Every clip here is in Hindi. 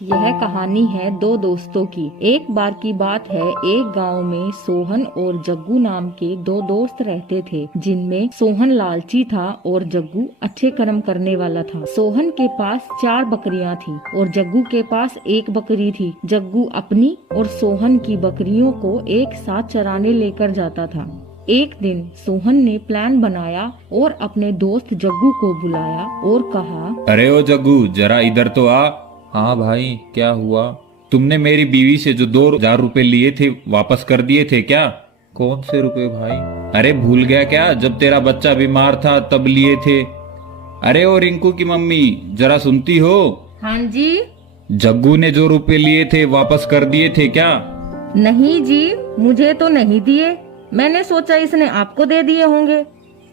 यह कहानी है दो दोस्तों की। एक बार की बात है, एक गांव में सोहन और जग्गू नाम के दो दोस्त रहते थे, जिनमें सोहन लालची था और जग्गू अच्छे कर्म करने वाला था। सोहन के पास 4 बकरियां थी और जग्गू के पास 1 बकरी थी। जग्गू अपनी और सोहन की बकरियों को एक साथ चराने लेकर जाता था। एक दिन सोहन ने प्लान बनाया और अपने दोस्त जग्गू को बुलाया और कहा, अरे ओ जग्गू, जरा इधर तो आ। हाँ भाई, क्या हुआ? तुमने मेरी बीवी से जो 2,000 रुपए लिए थे वापस कर दिए थे क्या? कौन से रुपए भाई? अरे भूल गया क्या, जब तेरा बच्चा बीमार था तब लिए थे। अरे ओ रिंकू की मम्मी, जरा सुनती हो? हाँ जी। जग्गू ने जो रुपए लिए थे वापस कर दिए थे क्या? नहीं जी, मुझे तो नहीं दिए। मैंने सोचा इसने आपको दे दिए होंगे।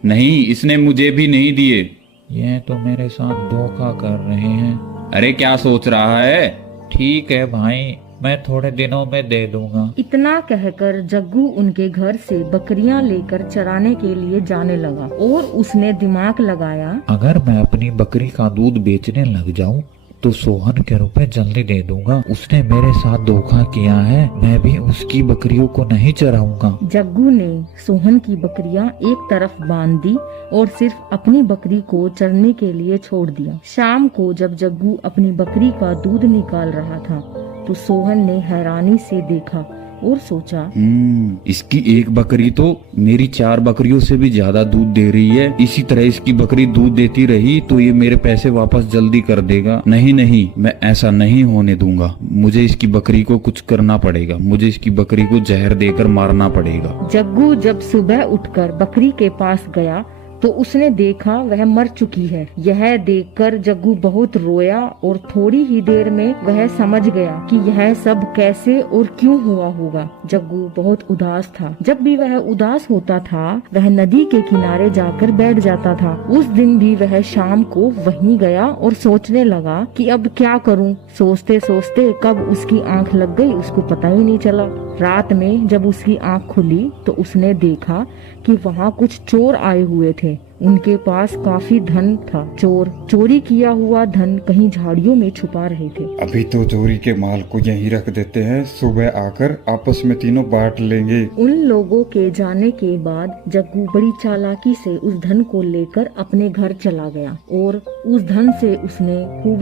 नहीं, इसने मुझे भी नहीं दिए। ये तो मेरे साथ धोखा कर रहे हैं। अरे क्या सोच रहा है? ठीक है भाई, मैं थोड़े दिनों में दे दूंगा। इतना कहकर जग्गू उनके घर से बकरियां लेकर चराने के लिए जाने लगा और उसने दिमाग लगाया, अगर मैं अपनी बकरी का दूध बेचने लग जाऊं तो सोहन के रुपए जल्दी दे दूंगा। उसने मेरे साथ धोखा किया है, मैं भी उसकी बकरियों को नहीं चराऊंगा। जग्गू ने सोहन की बकरियां एक तरफ बांध दी और सिर्फ अपनी बकरी को चरने के लिए छोड़ दिया। शाम को जब जग्गू अपनी बकरी का दूध निकाल रहा था तो सोहन ने हैरानी से देखा और सोचा, इसकी एक बकरी तो मेरी 4 बकरियों से भी ज्यादा दूध दे रही है। इसी तरह इसकी बकरी दूध देती रही तो ये मेरे पैसे वापस जल्दी कर देगा। नहीं नहीं, मैं ऐसा नहीं होने दूंगा। मुझे इसकी बकरी को कुछ करना पड़ेगा। मुझे इसकी बकरी को जहर देकर मारना पड़ेगा। जग्गू जब सुबह उठकर बकरी के पास गया तो उसने देखा वह मर चुकी है। यह देखकर जग्गू बहुत रोया और थोड़ी ही देर में वह समझ गया कि यह सब कैसे और क्यों हुआ होगा। जग्गू बहुत उदास था। जब भी वह उदास होता था वह नदी के किनारे जाकर बैठ जाता था। उस दिन भी वह शाम को वहीं गया और सोचने लगा कि अब क्या करूं। सोचते सोचते कब उसकी आंख लग गई उसको पता ही नहीं चला। रात में जब उसकी आंख खुली तो उसने देखा कि वहाँ कुछ चोर आए हुए थे। उनके पास काफी धन था। चोर चोरी किया हुआ धन कहीं झाड़ियों में छुपा रहे थे। अभी तो चोरी के माल को यहीं रख देते हैं, सुबह आकर आपस में तीनों बांट लेंगे। उन लोगों के जाने के बाद जग्गू बड़ी चालाकी से उस धन को लेकर अपने घर चला गया और उस धन से उसने खूब